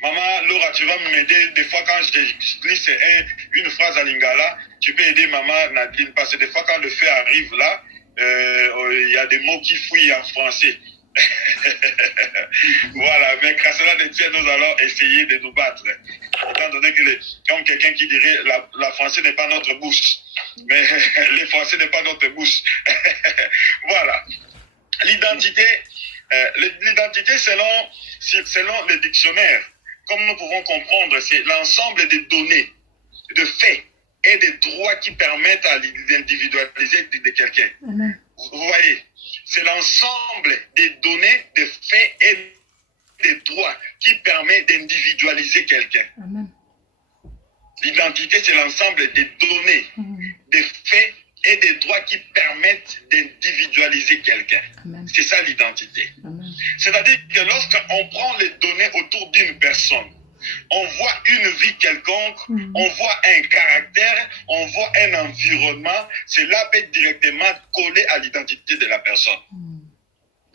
Maman Laura, tu vas m'aider. Des fois, quand je glisse une phrase à Lingala, tu peux aider maman Nadine. Parce que des fois, quand le feu arrive là, il y a des mots qui fouillent en français. Voilà, mais grâce à la de Dieu, nous allons essayer de nous battre. Étant donné que, comme quelqu'un qui dirait, la français n'est pas notre bouche. Mais les français n'est pas notre bouche. Voilà. L'identité, selon le dictionnaire, comme nous pouvons comprendre, c'est l'ensemble des données, de faits et des droits qui permettent à l'individualiser de quelqu'un. Vous voyez, c'est l'ensemble des données, des faits et des droits qui permettent d'individualiser quelqu'un. L'identité, c'est l'ensemble des données, des faits et des droits qui permettent d'individualiser quelqu'un. C'est ça l'identité. C'est-à-dire que lorsqu'on prend les données autour d'une personne, on voit une vie quelconque, on voit un caractère, on voit un environnement, cela peut directement coller à l'identité de la personne.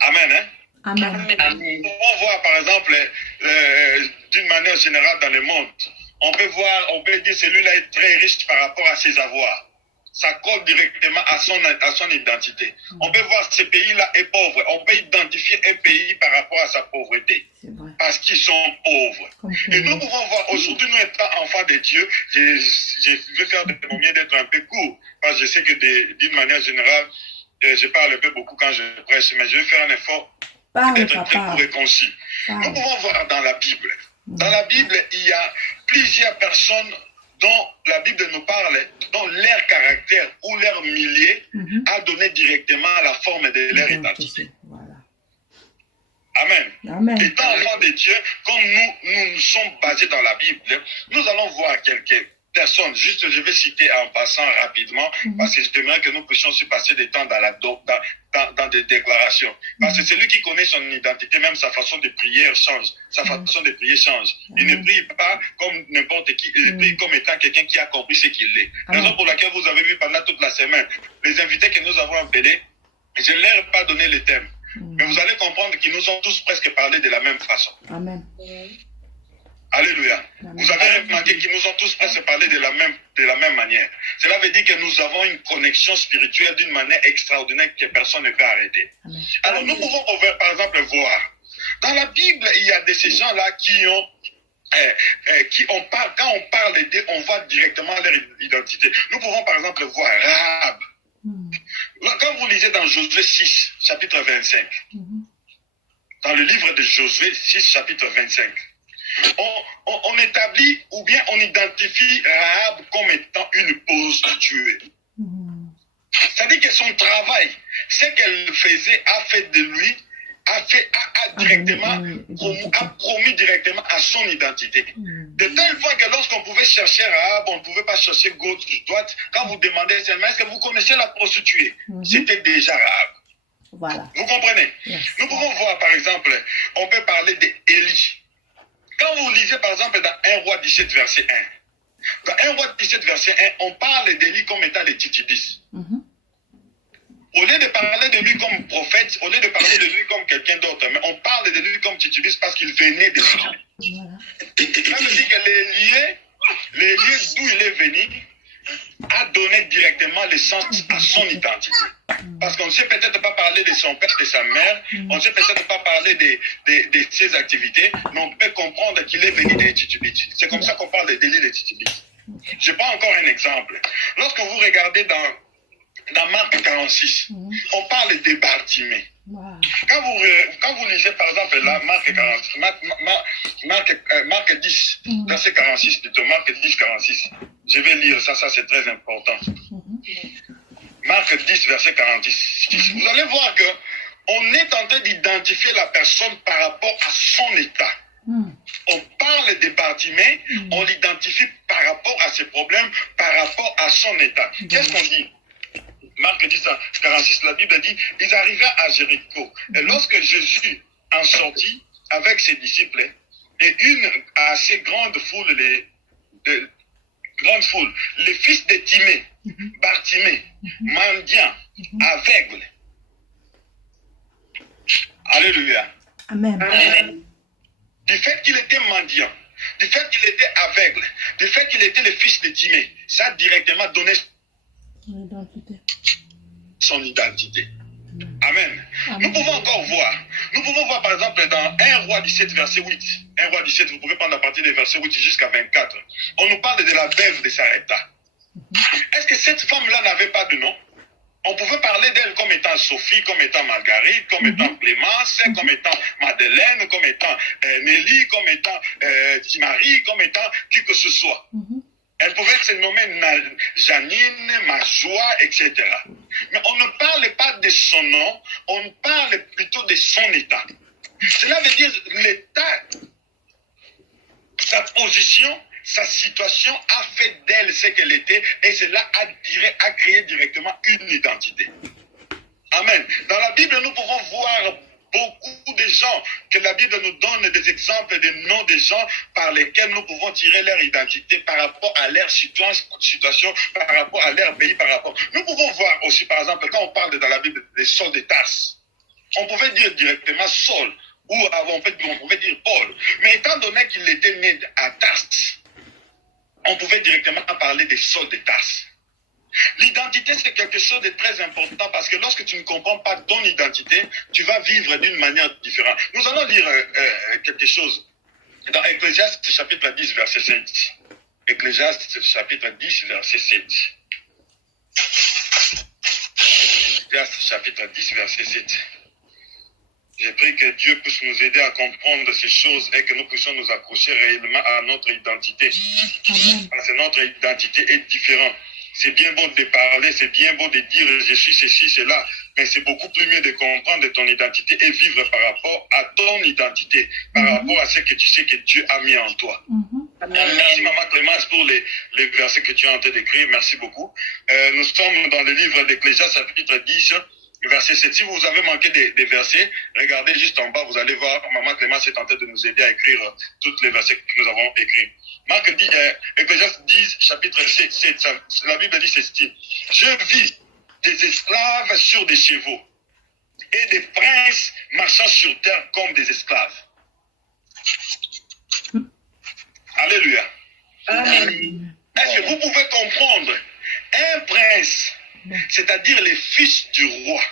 Amen. Hein? Amen. On voit par exemple, d'une manière générale dans le monde, on peut dire celui-là est très riche par rapport à ses avoirs. Ça colle directement à son identité. On peut voir ce pays-là est pauvre. On peut identifier un pays par rapport à sa pauvreté. Parce qu'ils sont pauvres. Et nous pouvons voir, aujourd'hui, nous étant enfants de Dieu, je vais faire de mon mieux d'être un peu court. Parce que je sais que d'une manière générale, je parle un peu beaucoup quand je prêche, mais je vais faire un effort d'être très court et concis. Nous pouvons voir dans la Bible. Dans la Bible, il y a plusieurs personnes dont la Bible nous parle, dont leur caractère ou leur milieu a donné directement la forme de leur identité. Voilà. Amen. Étant enfants de Dieu, comme nous sommes basés dans la Bible, nous allons voir quelques personnes. Juste, je vais citer en passant rapidement, parce que j'aimerais que nous puissions se passer du temps dans des déclarations. Parce que celui qui connaît son identité, même sa façon de prier change. Sa façon de prier change. Il ne prie pas comme n'importe qui, il prie comme étant quelqu'un qui a compris ce qu'il est. Raison pour laquelle vous avez vu pendant toute la semaine, les invités que nous avons appelés, je ne leur ai pas donné le thème. Mais vous allez comprendre qu'ils nous ont tous presque parlé de la même façon. Amen. Alléluia. Vous avez remarqué qu'ils nous ont tous presque parlé de la même manière. Cela veut dire que nous avons une connexion spirituelle d'une manière extraordinaire que personne ne peut arrêter. Alors nous pouvons par exemple voir, dans la Bible, il y a de ces gens-là quand on parle d'eux, on voit directement leur identité. Nous pouvons par exemple voir Rahab. Quand vous lisez dans Josué 6, chapitre 25, dans le livre de Josué 6, chapitre 25, on établit ou bien on identifie Rahab comme étant une prostituée. C'est-à-dire que son travail, ce qu'elle faisait, a fait de lui, a promis directement à son identité. De telle fois que lorsqu'on pouvait chercher Rahab, on ne pouvait pas chercher gauche, droite. Quand vous demandez seulement, est-ce que vous connaissez la prostituée? C'était déjà Rahab. Voilà. Vous comprenez? Nous pouvons voir, par exemple, on peut parler d'Élie. Quand vous lisez, par exemple, dans 1 Roi 17, verset 1, dans 1 Roi 17, verset 1, on parle d'Élie comme étant le Titibis. Au lieu de parler de lui comme prophète, au lieu de parler de lui comme quelqu'un d'autre, mais on parle de lui comme Titibis parce qu'il venait de Titibis. Ça veut dire que les lieux d'où il est venu a donné directement le sens à son identité. Parce qu'on ne sait peut-être pas parler de son père, de sa mère, on ne sait peut-être pas parler de ses activités, mais on peut comprendre qu'il est venu des Titibis. C'est comme ça qu'on parle de Élie des Titibis. Je prends encore un exemple. Lorsque vous regardez dans Marc 46, on parle de Bartimée. Quand vous lisez par exemple là, Marc 10, verset 46, plutôt Marc 10, 46, je vais lire ça c'est très important. Marc 10, verset 46. Vous allez voir que on est en train d'identifier la personne par rapport à son état. On parle de Bartimée, on l'identifie par rapport à ses problèmes, par rapport à son état. Qu'est-ce qu'on dit? Marc 10, 46, la Bible dit, ils arrivaient à Jéricho. Et lorsque Jésus en sortit avec ses disciples, et une assez grande foule, les fils de Timée, Bartimée, mendiant, aveugle. Alléluia. Amen. du fait qu'il était mendiant, du fait qu'il était aveugle, du fait qu'il était le fils de Timée, ça a directement donné son identité. Amen. Nous pouvons encore voir. Nous pouvons voir par exemple dans 1 Roi 17, verset 8. 1 Roi 17, vous pouvez prendre la partie des versets 8 jusqu'à 24. On nous parle de la veuve de Sarepta. Est-ce que cette femme-là n'avait pas de nom? On pouvait parler d'elle comme étant Sophie, comme étant Marguerite, comme étant Clémence, comme étant Madeleine, comme étant Nelly, comme étant Timari, comme étant qui que ce soit. Elle pouvait se nommer Janine, Majoie, etc. Mais on ne parle pas de son nom, on parle plutôt de son état. Cela veut dire l'état, sa position, sa situation a fait d'elle ce qu'elle était et cela a créé directement une identité. Amen. Dans la Bible, nous pouvons voir beaucoup de gens, que la Bible nous donne des exemples des noms des gens par lesquels nous pouvons tirer leur identité par rapport à leur situation, par rapport à leur pays, par rapport. Nous pouvons voir aussi, par exemple, quand on parle dans la Bible des Saul de Tarse, on pouvait dire directement Saul, ou on pouvait dire Paul. Mais étant donné qu'il était né à Tarse, on pouvait directement parler des Saul de Tarse. L'identité, c'est quelque chose de très important parce que lorsque tu ne comprends pas ton identité, tu vas vivre d'une manière différente. Nous allons lire quelque chose dans Ecclésiaste chapitre 10, verset 7. Ecclésiaste chapitre 10, verset 7. Ecclésiaste chapitre 10, verset 7. J'ai pris que Dieu puisse nous aider à comprendre ces choses et que nous puissions nous accrocher réellement à notre identité. Parce que notre identité est différente. C'est bien beau de parler, c'est bien beau de dire je suis ceci, cela, mais c'est beaucoup plus mieux de comprendre ton identité et vivre par rapport à ton identité, par rapport à ce que tu sais que Dieu a mis en toi. Merci Maman Clémence pour les versets que tu as en train d'écrire, merci beaucoup. Nous sommes dans le livre d'Ecclésiaste chapitre 10, verset 7. Si vous avez manqué des versets, regardez juste en bas, vous allez voir, Maman Clémence est en train de nous aider à écrire tous les versets que nous avons écrits. Marc dit, Ecclésiaste 10, chapitre 7, la Bible dit ceci. Je vis des esclaves sur des chevaux et des princes marchant sur terre comme des esclaves. Alléluia. Amen. Est-ce que vous pouvez comprendre un prince, c'est-à-dire les fils du roi,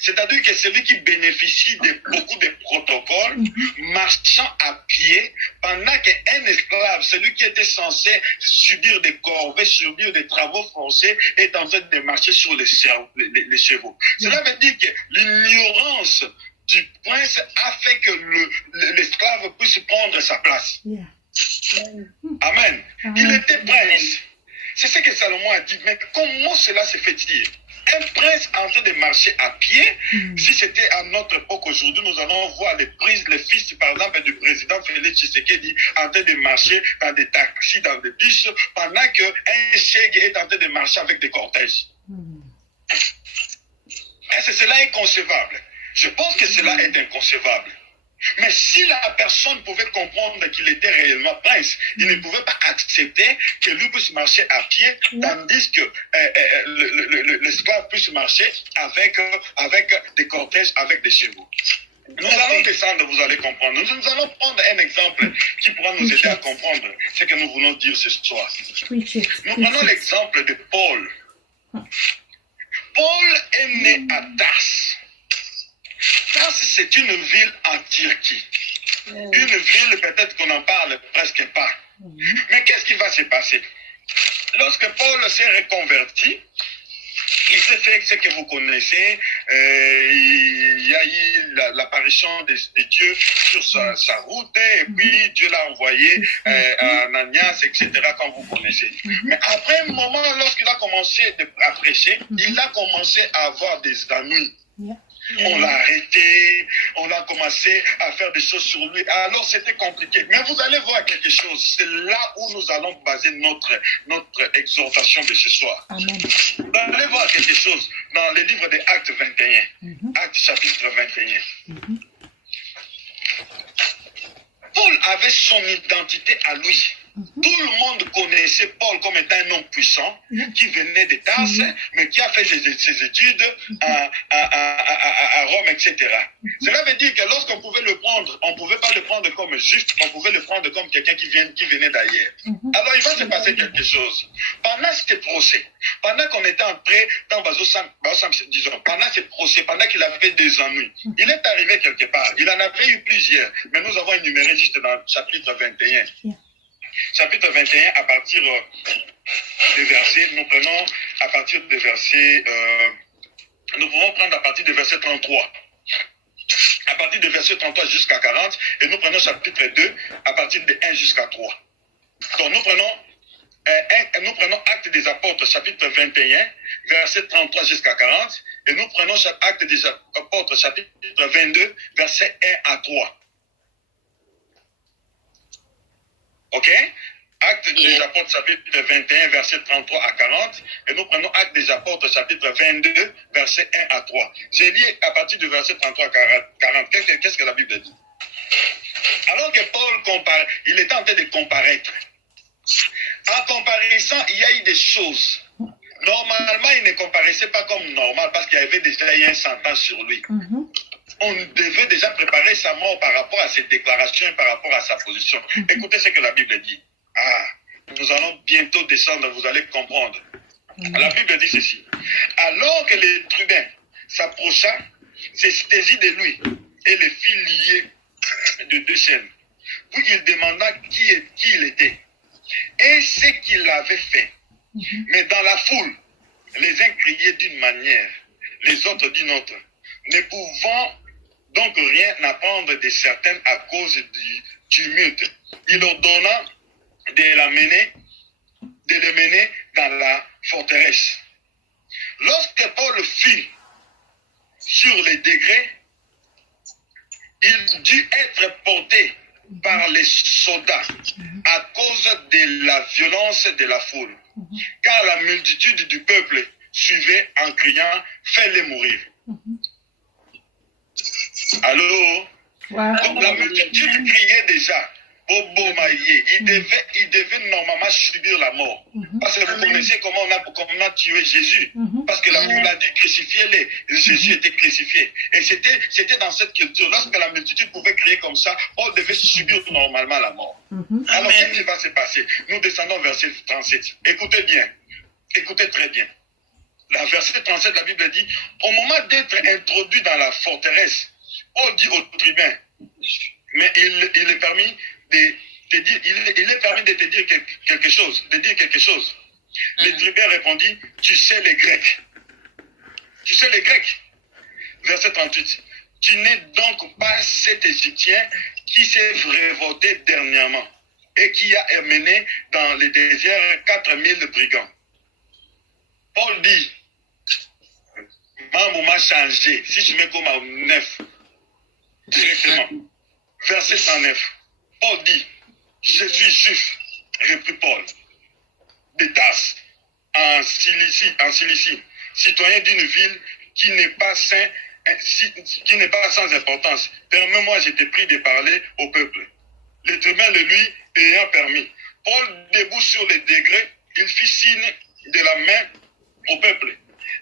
c'est-à-dire que celui qui bénéficie de beaucoup de protocoles, marchant à pied, pendant qu'un esclave, celui qui était censé subir des corvées, subir des travaux forcés, est en train de marcher sur les chevaux. Cela veut dire que l'ignorance du prince a fait que l'esclave puisse prendre sa place. Amen. Il était prince. C'est ce que Salomon a dit. Mais comment cela se fait-il? Un prince en train de marcher à pied, si c'était à notre époque aujourd'hui, nous allons voir les fils, par exemple, du président Félix Tshisekedi en train de marcher dans des taxis, dans des bus, pendant qu'un chèque est en train de marcher avec des cortèges. Est-ce que cela est inconcevable? Je pense que cela est inconcevable. Mais si la personne pouvait comprendre qu'il était réellement prince, il ne pouvait pas accepter que lui puisse marcher à pied, tandis que l'esclave puisse marcher avec des cortèges, avec des chevaux. Nous allons descendre, vous allez comprendre. Nous allons prendre un exemple qui pourra nous aider à comprendre ce que nous voulons dire ce soir. Nous prenons l'exemple de Paul. Paul est né à Tarse. Tarse, c'est une ville en Turquie. Une ville, peut-être qu'on n'en parle presque pas. Mais qu'est-ce qui va se passer? Lorsque Paul s'est reconverti, il s'est fait ce que vous connaissez. Il y a eu l'apparition de Dieu sur sa route, et puis Dieu l'a envoyé à Ananias, etc., comme vous connaissez. Mais après un moment, lorsqu'il a commencé à prêcher, il a commencé à avoir des ennuis. On l'a arrêté, on a commencé à faire des choses sur lui. Alors c'était compliqué. Mais vous allez voir quelque chose. C'est là où nous allons baser notre exhortation de ce soir. Amen. Vous allez voir quelque chose dans le livre des Actes 21. Actes chapitre 21. Paul avait son identité à lui. Tout le monde connaissait Paul comme étant un homme puissant qui venait de Tarse, mais qui a fait ses études à Rome, etc. Cela veut dire que lorsqu'on pouvait le prendre, on ne pouvait pas le prendre comme juste, on pouvait le prendre comme quelqu'un qui venait d'ailleurs. Alors il va se passer quelque chose. Pendant ces procès, pendant qu'on était entré dans disons, pendant ces procès, pendant qu'il avait des ennuis, il est arrivé quelque part. Il en avait eu plusieurs, mais nous avons énuméré juste dans le chapitre 21. Chapitre 21, à partir des versets, nous prenons à partir des versets, nous pouvons prendre à partir du verset 33. À partir du verset 33 jusqu'à 40, et nous prenons chapitre 2, à partir de 1 jusqu'à 3. Donc nous prenons Actes des Apôtres, chapitre 21, verset 33 jusqu'à 40, et nous prenons Actes des Apôtres, chapitre 22, verset 1 à 3. Ok? Actes des Apôtres, chapitre 21, verset 33 à 40. Et nous prenons Actes des Apôtres, chapitre 22, verset 1 à 3. J'ai lu à partir du verset 33 à 40. Qu'est-ce que la Bible dit? Alors que Paul compare, il était en train de comparaître. En comparaissant, il y a eu des choses. Normalement, il ne comparaissait pas comme normal parce qu'il y avait déjà eu un sentence sur lui. On devait déjà préparer sa mort par rapport à ses déclarations, par rapport à sa position. Écoutez ce que la Bible dit. Nous allons bientôt descendre, vous allez comprendre. La Bible dit ceci. Alors que le tribun s'approcha, se saisit de lui et le fit lier de 2 chaînes. Puis il demanda qui il était et ce qu'il avait fait. Mais dans la foule, les uns criaient d'une manière, les autres d'une autre, ne pouvant donc rien apprendre de certaines à cause du tumulte. Il ordonna de le mener dans la forteresse. Lorsque Paul fut sur les degrés, il dut être porté par les soldats à cause de la violence de la foule, car la multitude du peuple suivait en criant « Fais-les mourir ». Allô? Donc la multitude criait déjà. Bobo Maïe, il devait normalement subir la mort. Parce que vous connaissez comment on a tué Jésus. Parce que la Bible a dit crucifiez-les. Jésus était crucifié. Et c'était dans cette culture. Lorsque la multitude pouvait crier comme ça, on devait subir normalement la mort. Alors qu'est-ce qui va se passer? Nous descendons au verset 37. Écoutez bien. Écoutez très bien. La verset 37, la Bible dit, au moment d'être introduit dans la forteresse, on dit au tribun, mais il est permis de te dire, il est permis de te dire quelque chose, Le tribun répondit, tu sais les Grecs. Tu sais les Grecs. Verset 38. Tu n'es donc pas cet Égyptien qui s'est révolté dernièrement et qui a amené dans le désert 4000 brigands. Paul dit, Maman m'a changé. Si je mets comme à 9, directement. Verset 109. Paul dit, je suis juif, reprit Paul, de Tarse, en Cilicie, citoyen d'une ville qui n'est pas sans importance. Permets-moi, je te prie de parler au peuple. Le tribun le lui ayant permis. Paul, debout sur les degrés, il fit signe de la main au peuple.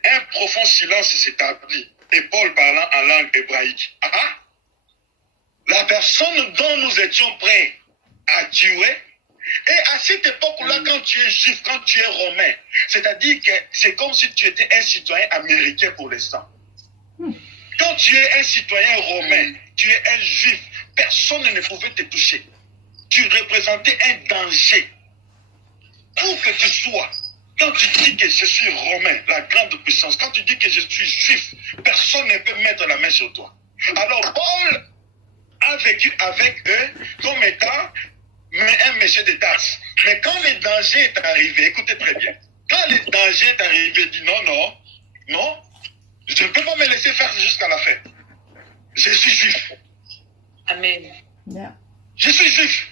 Un profond silence s'établit, et Paul parlant en langue hébraïque. La personne dont nous étions prêts à tuer, et à cette époque-là, quand tu es juif, quand tu es romain, c'est-à-dire que c'est comme si tu étais un citoyen américain pour l'instant. Quand tu es un citoyen romain, tu es un juif, personne ne pouvait te toucher. Tu représentais un danger. Où que tu sois, quand tu dis que je suis romain, la grande puissance, quand tu dis que je suis juif, personne ne peut mettre la main sur toi. Alors Paul a vécu avec eux comme étant un monsieur de Tarse. Mais quand le danger est arrivé, écoutez très bien, quand le danger est arrivé, il dit non, je ne peux pas me laisser faire jusqu'à la fin. Je suis juif. Amen. Yeah. Je suis juif.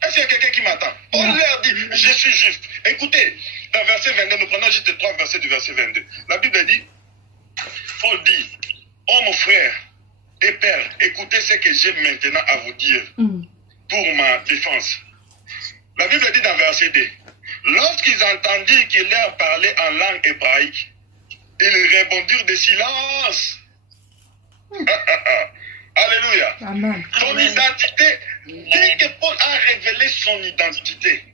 Est-ce qu'il y a quelqu'un qui m'attend? On leur dit, je suis juif. Écoutez, dans verset 22, nous prenons juste 3 versets du verset 22. La Bible dit, Paul dit, oh mon frère et père, écoutez ce que j'ai maintenant à vous dire pour ma défense. La Bible dit dans verset 2, lorsqu'ils entendirent qu'il leur parlait en langue hébraïque, ils répondirent de silence. Alléluia. Amen. Ton identité, dès que Paul a révélé son identité,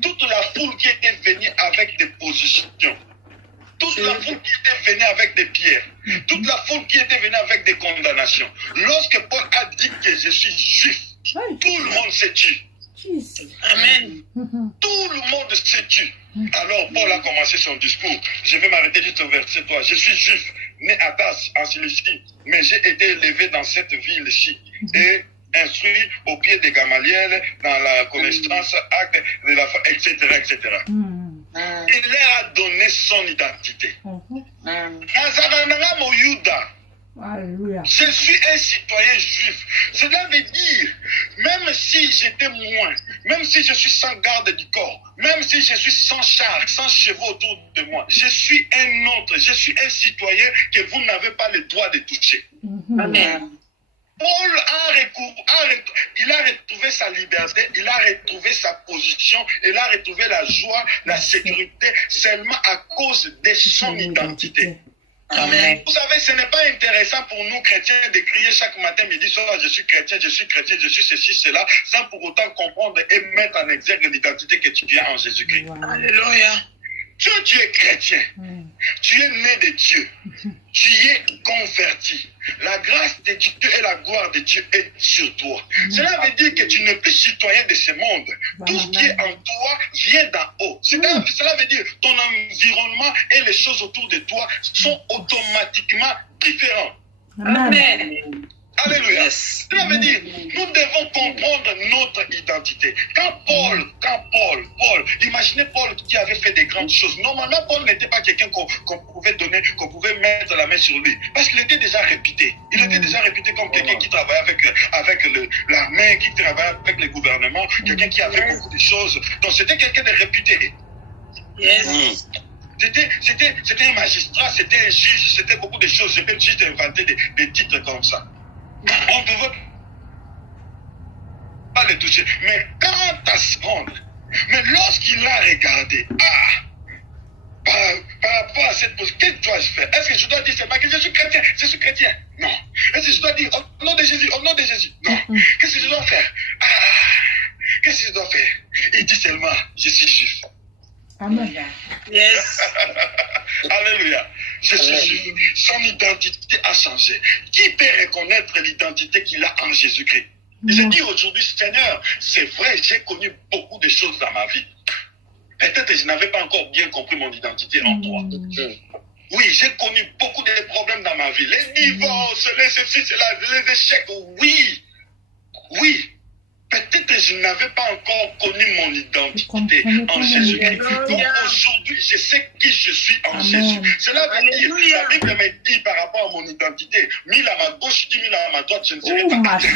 toute la foule qui était venue avec des positions, toute la foule qui était venue avec des pierres, toute la foule qui était venue avec des condamnations, lorsque Paul a dit que je suis juif, tout le monde s'est tué. Amen. Tout le monde s'est tué. Alors Paul a commencé son discours. Je vais m'arrêter juste au verset 3. Je suis juif, né à Tarse en Cilicie, mais j'ai été élevé dans cette ville-ci et instruit au pied de Gamaliel dans la connaissance, acte de la foi, etc., etc. Il leur a donné son identité. Alléluia. Je suis un citoyen juif. Cela veut dire, même si j'étais moins, même si je suis sans garde du corps, même si je suis sans char, sans chevaux autour de moi, je suis un autre, je suis un citoyen que vous n'avez pas le droit de toucher. Amen. Paul il a retrouvé sa liberté, il a retrouvé sa position, il a retrouvé la joie, la sécurité, seulement à cause de son identité. Amen. Vous savez, ce n'est pas intéressant pour nous chrétiens de crier chaque matin, midi, soir, je suis chrétien, je suis chrétien, je suis ceci, cela, sans pour autant comprendre et mettre en exergue l'identité que tu as en Jésus-Christ. Wow. Alléluia. Tu es chrétien, tu es né de Dieu, tu es converti. La grâce de Dieu et la gloire de Dieu est sur toi. Cela veut dire que tu n'es plus citoyen de ce monde. Tout ce qui est en toi vient d'en haut. Cela veut dire que ton environnement et les choses autour de toi sont automatiquement différents. Amen. Alléluia. Cela veut dire, nous devons comprendre notre identité. Quand Paul, imaginez Paul qui avait fait des grandes choses. Normalement, Paul n'était pas quelqu'un qu'on pouvait donner, qu'on pouvait mettre la main sur lui. Parce qu'il était déjà réputé. Il était déjà réputé comme quelqu'un qui travaillait avec l'armée, qui travaillait avec le gouvernement, quelqu'un qui avait beaucoup de choses. Donc c'était quelqu'un de réputé. Yes. C'était un magistrat, c'était un juge, c'était beaucoup de choses. Je peux juste inventer des titres comme ça. On ne veut pas le toucher. Mais quand à se rendre, mais lorsqu'il a regardé, par rapport à cette position, qu'est-ce que dois-je faire? Est-ce que je dois dire, c'est pas que je suis chrétien? Non. Est-ce que je dois dire, au nom de Jésus, Non. Qu'est-ce que je dois faire? Qu'est-ce que je dois faire? Il dit seulement, je suis juif. Amen. Yes. Alléluia. Je suis juif. Son identité a changé. Qui peut reconnaître l'identité qu'il a en Jésus-Christ? Je dis aujourd'hui, Seigneur, c'est vrai, j'ai connu beaucoup de choses dans ma vie. Peut-être que je n'avais pas encore bien compris mon identité en toi. Oui, j'ai connu beaucoup de problèmes dans ma vie. Les divorces, les ceci, cela, les échecs. Oui. Oui. Peut-être que je n'avais pas encore connu mon identité en Jésus-Christ. Donc aujourd'hui, je sais qui je suis en Jésus. Cela veut dire, la Bible me dit par rapport à mon identité, 1000 à ma gauche, 10 000 à ma droite, je ne serai pas. Même si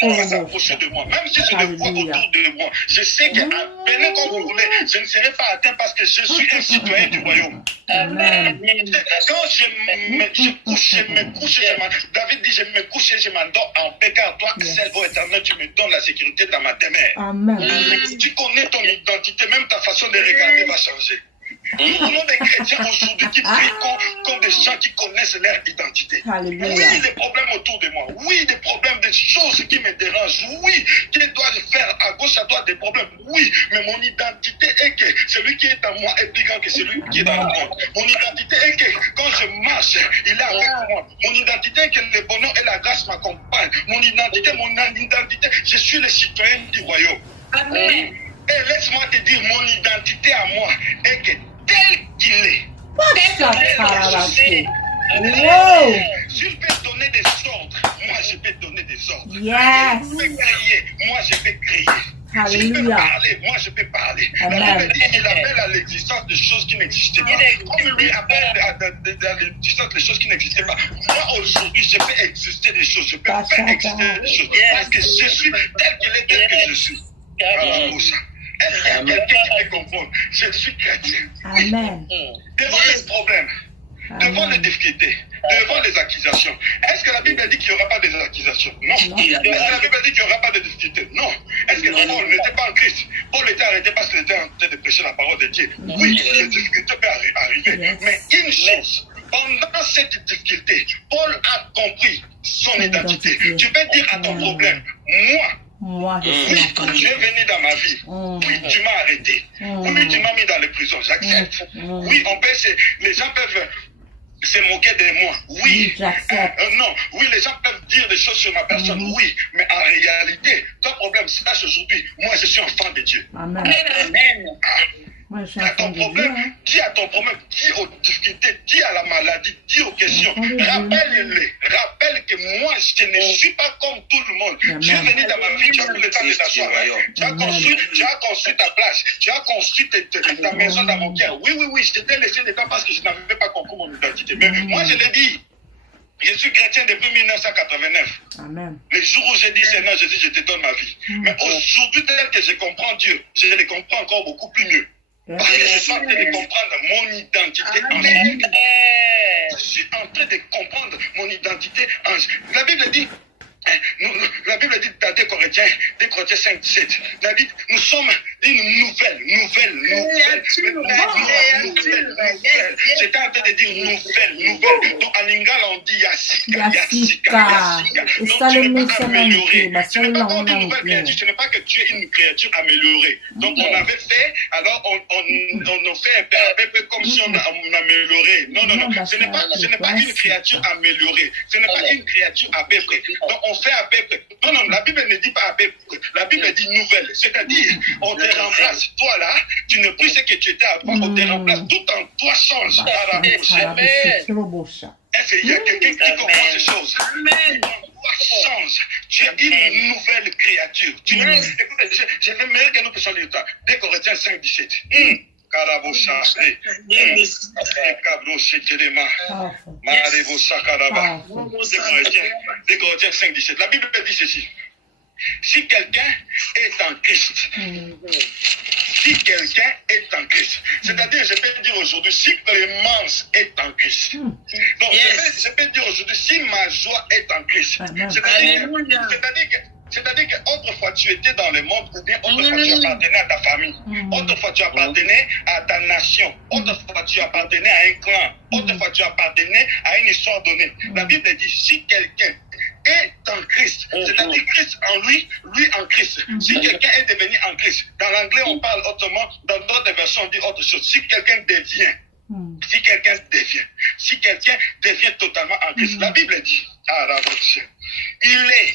je vois s'approcher de moi, même si je le vois autour de moi, je sais que, venez comme vous voulez, je ne serai pas atteint parce que je suis un citoyen du royaume. Amen. Quand je me couche, David dit, je me couche et je m'endors en paix, car toi, seul, ô éternel, tu me donnes la sécurité dans ma demeure. Amen. Tu connais ton identité, même ta façon de regarder va changer. Nous voulons des chrétiens aujourd'hui qui prient comme des gens qui connaissent leur identité. Alléluia. Oui, des problèmes autour de moi. Oui, des problèmes, des choses qui me dérangent. Oui, que dois-je faire à gauche, à droite, des problèmes. Oui, mais mon identité est que celui qui est en moi est plus grand que celui qui est dans le monde. Mon identité est que quand je marche, il est avec moi. Mon identité est que le bonheur et la grâce m'accompagnent. Mon identité, je suis le citoyen du royaume. Amen. Et laisse-moi te dire, mon identité à moi est que tel qu'il est, s'il peut donner des ordres, moi je peux donner des ordres. Yes. S'il peut crier, moi je peux crier. S'il peut Alléluia. parler, moi je peux parler. Amen. La Bible dit, il appelle à l'existence des choses qui n'existaient pas. Comme lui appelle à l'existence des choses qui n'existaient pas. Moi aujourd'hui, je peux exister des choses, je peux faire exister des choses. Parce que je suis tel qu'il est, tel que je suis. Est-ce qu'il y a quelqu'un qui peut comprendre? Je suis chrétien. Amen. Devant les problèmes, devant les difficultés, devant les accusations. Est-ce que la Bible dit qu'il n'y aura pas des accusations? Non. Est-ce que la Bible dit qu'il n'y aura pas de difficultés? Non. Est-ce que Paul n'était pas en Christ Christ. Paul était arrêté parce qu'il était en train de prêcher la parole de Dieu. Oui, les difficultés peuvent arriver. Mais une chose, pendant cette difficulté, Paul a compris son identité. Tu peux dire à ton problème, moi, je suis oui, enfant. tu es venu dans ma vie. Oui, tu m'as arrêté. Oui, tu m'as mis dans les prisons. J'accepte. Oui, les gens peuvent se moquer de moi. Oui, j'accepte. non, oui, les gens peuvent dire des choses sur ma personne. Oui, mais en réalité, ton problème, sache aujourd'hui, moi, je suis enfant de Dieu. Amen. Amen. Moi, je suis À ton enfant de Dieu. problème, Hein. dis à ton problème, dis aux difficultés, dis à la maladie, dis aux questions. Rappelle-les. Rappelle que moi, je ne suis pas comme tout le monde. Amen. Tu es venu dans ma vie, tu as pris le temps de t'asseoir. Tu as construit ta place. Tu as construit ta maison dans mon cœur. Oui, je t'ai laissé le temps parce que je n'avais pas compris mon identité. Mais moi, je l'ai dit. Je suis chrétien depuis 1989. Amen. Le jour où j'ai dit Seigneur Jésus, je te donne ma vie. Mais aujourd'hui, tel que je comprends Dieu, je le comprends encore beaucoup plus mieux. Parce que je suis en train de comprendre mon identité en Jésus. Je suis en train de comprendre mon identité en Jésus. La Bible dit dans 2 Corinthiens 5, 17, la Bible, nous sommes une nouvelle. J'étais en train de dire nouvelle. Donc en lingala on dit Yassika. Et Donc ça, tu le n'es mot, pas ça amélioré. m'a Tu n'es pas comme une nouvelle créature. Ce n'est pas que tu es une créature améliorée. Donc on avait fait, alors on fait un peu comme si on améliorait. Non. Ce n'est pas une créature améliorée. Ce n'est pas une créature à peu près. Donc on fait à peu près. Non, la Bible ne dit pas à peu près. La Bible dit nouvelle. C'est-à-dire, on te remplace. Toi là, tu ne plus ce que tu étais avant. On te remplace. Tout en toi change. Est-ce qu'il y a quelqu'un qui comprend ces choses? Amen. Toi change. Tu es une nouvelle créature. Écoute, je vais meilleur que nous puissions lire ça. 2 Corinthiens 5, 17. Carabo chancé. Cabro chetelema. Marebo sakaraba. 2 Corinthiens 5, 17. La Bible dit ceci. Si quelqu'un est en Christ, c'est-à-dire, je peux dire aujourd'hui, si Clémence est en Christ, donc je peux dire aujourd'hui, si ma joie est en Christ, c'est-à-dire qu'autrefois tu étais dans le monde, ou bien autrefois tu appartenais à ta famille, autrefois tu appartenais à ta nation, autrefois tu appartenais à un clan, autrefois tu appartenais à une histoire donnée. La Bible dit, si quelqu'un est en Christ, c'est-à-dire Christ en lui en Christ. Si quelqu'un est devenu en Christ, dans l'anglais on parle autrement, dans d'autres versions on dit autre chose. Si quelqu'un devient totalement en Christ, la Bible dit, il est.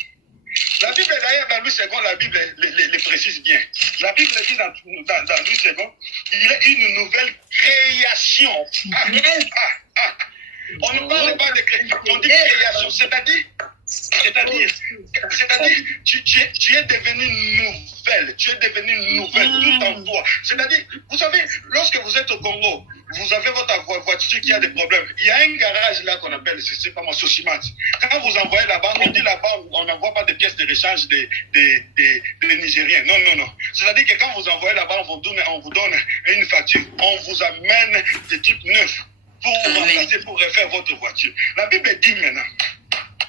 La Bible d'ailleurs dans Louis II, la Bible le précise bien. La Bible dit dans Louis II, il est une nouvelle création. On ne parle pas de création, on dit création, c'est-à-dire, tu es devenu nouvelle, tout en toi. C'est-à-dire, vous savez, lorsque vous êtes au Congo, vous avez votre voiture qui a des problèmes. Il y a un garage là qu'on appelle, je ne sais pas moi, Sosimat. Quand vous envoyez là-bas, on dit là-bas, on n'envoie pas des pièces de rechange des Nigériens. Non. C'est-à-dire que quand vous envoyez là-bas, on vous donne une facture. On vous amène des trucs neufs pour remplacer, pour refaire votre voiture. La Bible dit maintenant,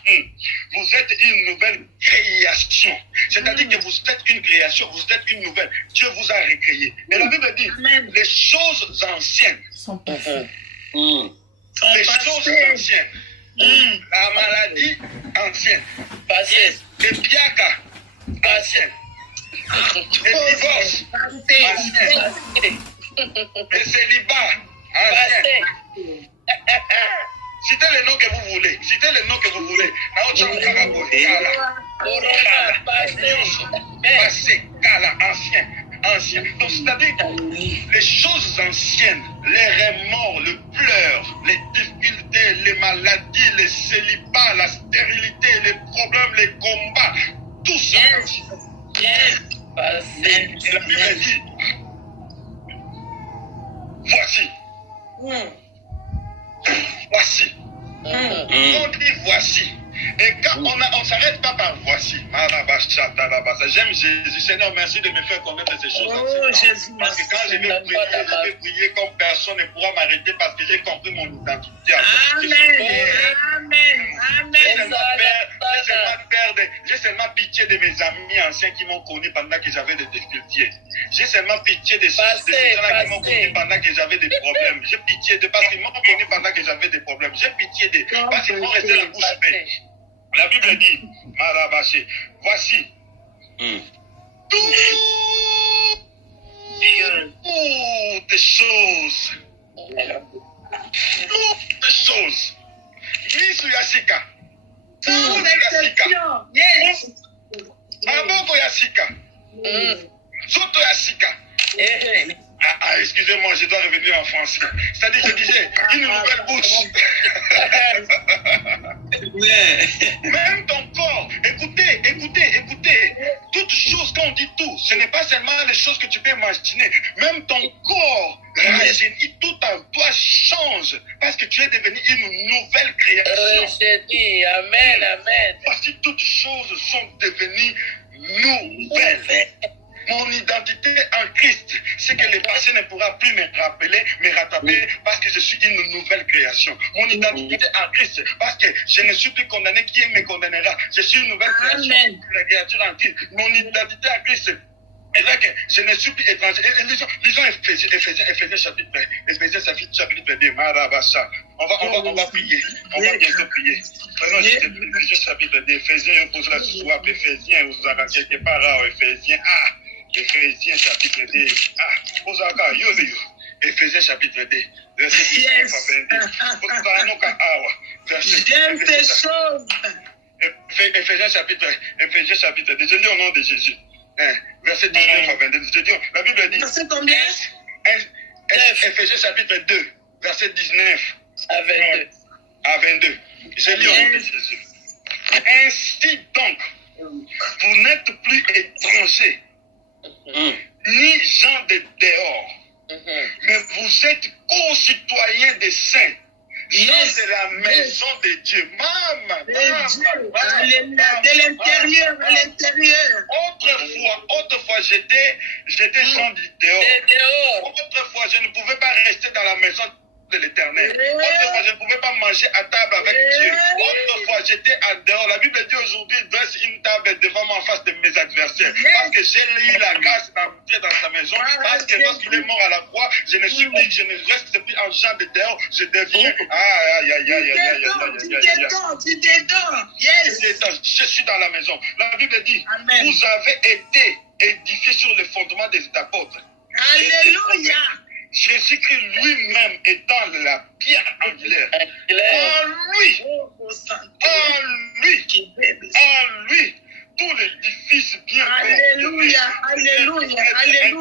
vous êtes une nouvelle création. C'est-à-dire que vous êtes une création, vous êtes une nouvelle. Dieu vous a recréé. Et la Bible dit, les choses anciennes sont passées. Les choses anciennes. La maladie ancienne. Les piaca anciennes. Les divorces anciens. Les célibats anciens. Citez le nom que vous voulez. Passé, Kala, ancien. Donc, c'est-à-dire les choses anciennes, les remords, le pleur, les difficultés, les maladies, les célibats, la stérilité, les problèmes, les combats, tout ça. Et la Bible dit, voici. On dit voici. Et quand on ne s'arrête pas par voici. J'aime Jésus. Seigneur, merci de me faire connaître ces choses. Oh, Jésus, parce que quand je vais prier comme personne ne pourra m'arrêter parce que j'ai compris mon identité. J'ai seulement pitié de mes amis anciens qui m'ont connu pendant que j'avais des difficultés. J'ai seulement pitié de ceux qui m'ont connu pendant que j'avais des problèmes. J'ai pitié de parce qu'ils m'ont connu pendant que j'avais des problèmes. J'ai pitié de parce qu'ils m'ont resté la bouche bée. La Bible dit, Marabaché, voici toutes choses. Toutes choses. Misu Yasika. Yes. Aboko Yasika. Soto Yasika. Excusez-moi, je dois revenir en français. C'est-à-dire, je disais, une nouvelle bouche. Même ton corps, écoutez. Toutes choses, quand on dit tout, ce n'est pas seulement les choses que tu peux imaginer. Même ton corps rajeunit, tout en toi change. Parce que tu es devenu une nouvelle création. Amen. Voici toutes choses sont devenues nouvelles. Mon identité en Christ, c'est que le passé ne pourra plus me rappeler, me rattraper, parce que je suis une nouvelle création. Mon identité en Christ, parce que je ne suis plus condamné, qui me condamnera. Je suis une nouvelle création, la créature en Christ. Mon identité en Christ, et là que je ne suis plus étranger. Lisons Ephésiens chapitre 2, Marabasha. On va prier. On va bientôt prier. Prenons juste Ephésiens chapitre 2. Ephésiens, vous la soir, Ephésiens, vous avez quelque part, Ephésiens. Ephésiens chapitre 2. Vous avez Ephésiens chapitre 2. Verset 19 à 22. J'aime ces choses. Ephésiens chapitre 2. Je lis au nom de Jésus. Verset 19 à 22. Je dis, la Bible dit. Verset combien? Ephésiens chapitre 2. Verset 19 à 22. Je lis au nom de Jésus. Ainsi donc, vous n'êtes plus étrangers, ni gens de dehors, mais vous êtes concitoyens des saints, gens de la maison de Dieu. De l'intérieur à l'intérieur. Autrefois, j'étais gens du dehors. Autrefois, je ne pouvais pas rester dans la maison de l'Éternel. Autrefois, je ne pouvais pas manger à table avec Dieu. Autrefois, j'étais en dehors. La Bible dit aujourd'hui, dresse une table devant moi en face de mes adversaires. Parce que j'ai eu la grâce d'entrer dans sa maison. Parce que lorsqu'il est mort à la croix, je ne reste plus en gens de dehors. Je deviens. Tu t'étends. Yes. Je suis dans la maison. La Bible dit, vous avez été édifiés sur le fondement des apôtres. Alléluia. Jésus-Christ lui-même étant la pierre angulaire. En lui, tout l'édifice bien Alléluia. un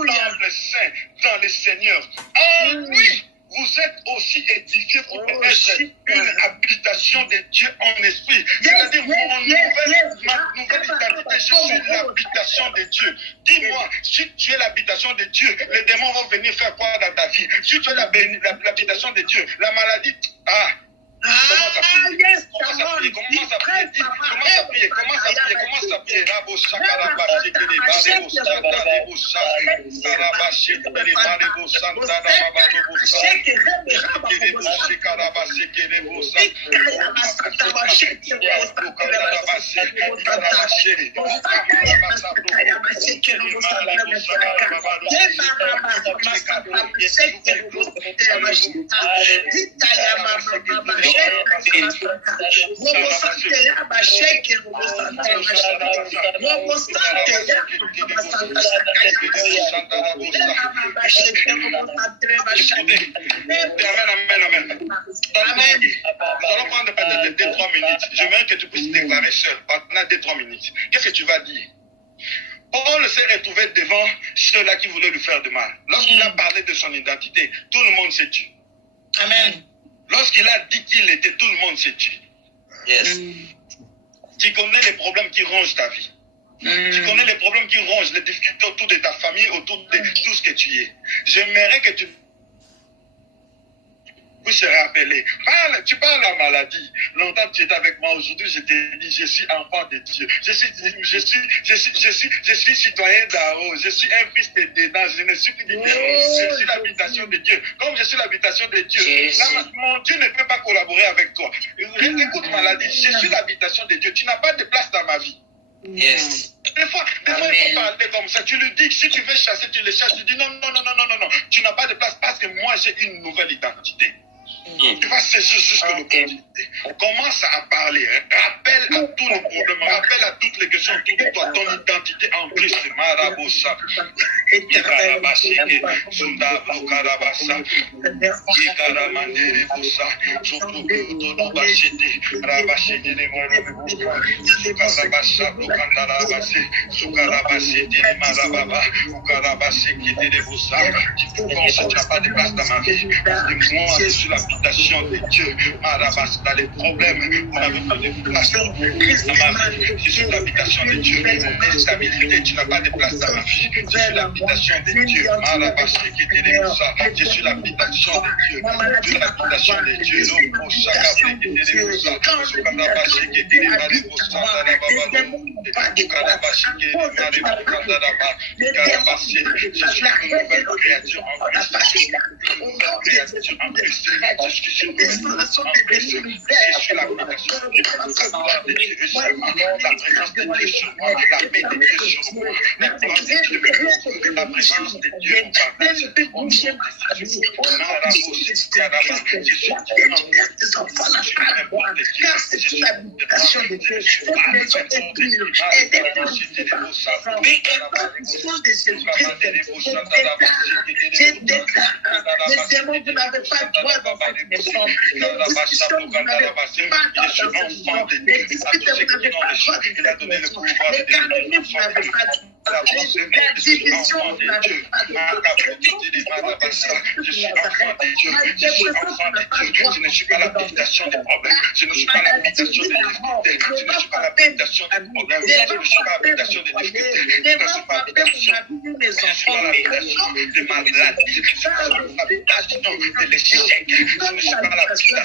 temple saint dans le Seigneur. En lui, vous êtes aussi édifiés pour être une habitation de Dieu en esprit. C'est-à-dire, ma nouvelle identité, je suis l'habitation de Dieu. Dis-moi, si tu es l'habitation de Dieu, les démons vont venir faire quoi dans ta vie? Si tu es l'habitation de Dieu, la maladie, commence à prier. Rabo Shakaraba, Shekere, Barebo, Santa, Rebo, Saraba, Shekere, Barebo, Santa, Rabo, Shekere, Shakaraba, Shekere, Amen. Nous allons prendre peut-être 2-3 minutes. J'aimerais que tu puisses déclarer seul pendant 2-3 minutes. Qu'est-ce que tu vas dire? Paul s'est retrouvé devant ceux-là qui voulaient lui faire du mal. Lorsqu'il a parlé de son identité, tout le monde s'est tué. Amen. Lorsqu'il a dit qu'il était, tout le monde s'est tué. Yes. Tu connais les problèmes qui rongent ta vie. Tu connais les problèmes qui rongent les difficultés autour de ta famille, autour de tout ce que tu es. J'aimerais que tu puisse se rappeler. Tu parles de la maladie. Longtemps tu étais avec moi. Aujourd'hui, je t'ai dit, je suis enfant de Dieu. Je suis citoyen d'Ao. Je suis un fils de dedans. Je ne suis plus de Dieu. Je suis l'habitation de Dieu. Comme je suis l'habitation de Dieu, là, mon Dieu ne peut pas collaborer avec toi. Écoute, maladie, je suis l'habitation de Dieu. Tu n'as pas de place dans ma vie. Yes. Des fois, il faut parler comme ça. Tu lui dis que si tu veux chasser, tu le chasses. Tu dis non. Tu n'as pas de place parce que moi, j'ai une nouvelle identité. Tu vas saisir jusque l'opportunité. Commence à parler. Rappelle à tous les problèmes. Rappelle à toutes les questions autour de toi. Ton identité en Christ. Marabosa. Ikarabasi. Sundabo Karabasa. Ikaramandere Bosa. Sotobasiti. Rabasiti. Sukarabasa. Lukandarabasi. Sukarabasiti. Marababa. Ukarabasi. Kitere Bosa. Tu n'as pas de place dans ma vie. Parce que moi, je suis l'habitation de Dieu. Marabas, dans les problèmes, on n'avait pas de place dans ma vie. Je suis l'habitation de Dieu. L'instabilité, tu n'as pas de place dans ma vie. Je suis l'habitation de Dieu. Marabas, qui était les Moussa. Je suis l'habitation de Dieu. Je suis l'habitation de Dieu. L'homme, Chaka, qui était les Moussa. Sukarabas, qui était les Mariboussa. Sukarabas, qui était les Mariboussa. Sukarabas, je suis une nouvelle créature en Christ. Une nouvelle créature en Christ. Je suis la présence de Dieu sur moi, la paix de Dieu sur moi, la présence de Dieu, la présence de Dieu. Il a donné le pouvoir de la division de Dieu. Je suis enfant de Dieu. Je suis enfant de Dieu. Je ne suis pas l'habitation des problèmes. Je ne suis pas l'habitation des difficultés. Je ne suis pas l'habitation des problèmes. Je ne suis pas l'habitation des difficultés. Je ne suis pas l'habitation des maladies. Je ne suis pas l'habitation de l'échec. Je ne suis pas l'habitation de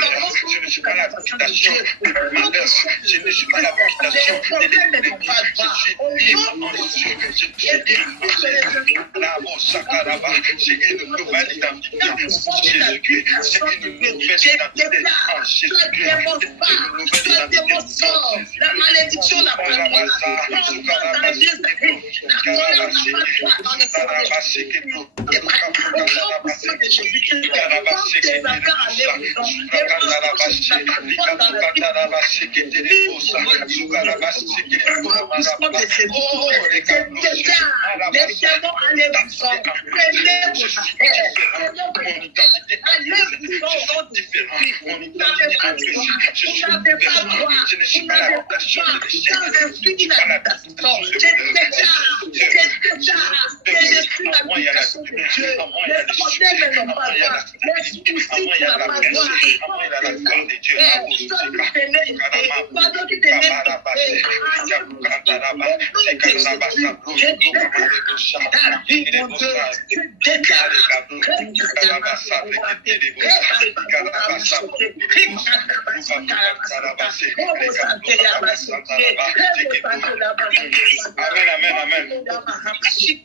pleurs. Je ne suis pas l'habitation de malheur. Je ne suis pas l'habitation de l'ennemi. Je suis libre en Dieu. Je suis libre en Jésus. J'ai une nouvelle identité en Jésus-Christ. J'ai une nouvelle identité en Jésus-Christ. La malédiction n'a pas de droit. Dans l'église,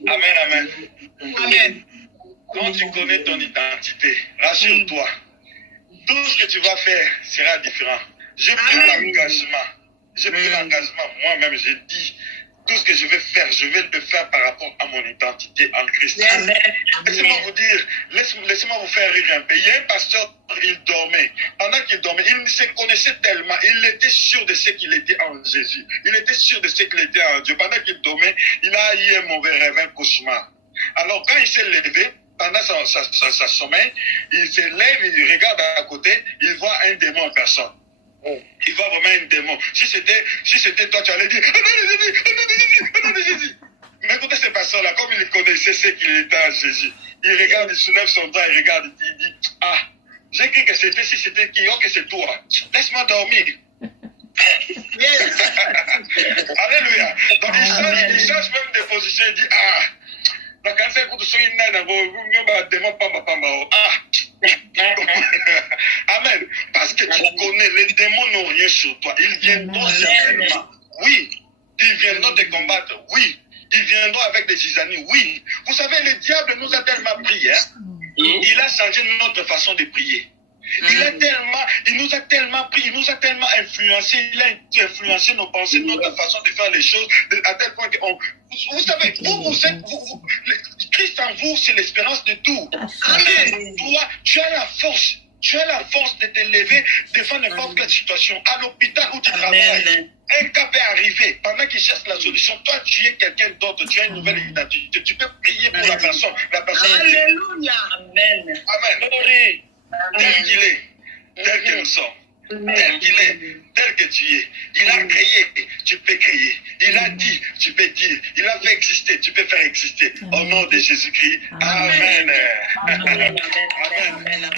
Amen. Quand tu connais ton identité, rassure-toi, tout ce que tu vas faire sera différent. J'ai pris l'engagement. J'ai pris l'engagement. Moi-même, j'ai dit, tout ce que je vais faire, je vais le faire par rapport à mon identité en Christ. Laissez-moi vous dire, laissez-moi vous faire rire un peu. Il y a un pasteur, il dormait. Pendant qu'il dormait, il se connaissait tellement. Il était sûr de ce qu'il était en Jésus. Il était sûr de ce qu'il était en Dieu. Pendant qu'il dormait, il a eu un mauvais rêve, un cauchemar. Alors, quand il s'est levé, pendant sa sommeil, il se lève, il regarde à côté, il voit un démon en personne. Il voit vraiment un démon. Si c'était toi, tu allais dire Jésus. Mais écoutez, ce pasteur-là, comme il connaissait ce qu'il était en Jésus, il regarde, il soulève son doigt, il regarde, il dit ah, j'ai cru que c'était si c'était qui, que c'est toi. Laisse-moi dormir. Alléluia. Donc il change même de position, il dit ah. Donc, quand c'est pour soigner une nana, demande pas ma Amen. Parce que tu connais, les démons n'ont rien sur toi. Ils viendront certainement. Oui. Ils viendront te combattre. Oui. Ils viendront avec des zizanis. Oui. Vous savez, le diable nous a tellement pris. Hein? Il a changé notre façon de prier. Il nous a tellement pris, il nous a tellement influencé, il a influencé nos pensées, notre façon de faire les choses, à tel point que vous savez, Christ en vous, c'est l'espérance de tout. Mais toi, tu as la force de te lever devant n'importe quelle situation. À l'hôpital où tu travailles, un cas peut arriver. Pendant qu'il cherche la solution, toi, tu es quelqu'un d'autre, tu as une nouvelle identité. Tu peux prier pour la personne. Alléluia. Amen. Amen. Tel qu'il est, tel que nous sommes, tel qu'il est, tel que tu es. Il a créé, tu peux créer. Il a dit, tu peux dire. Il a fait exister, tu peux faire exister. Au nom de Jésus-Christ. Amen. Amen. Amen. Amen.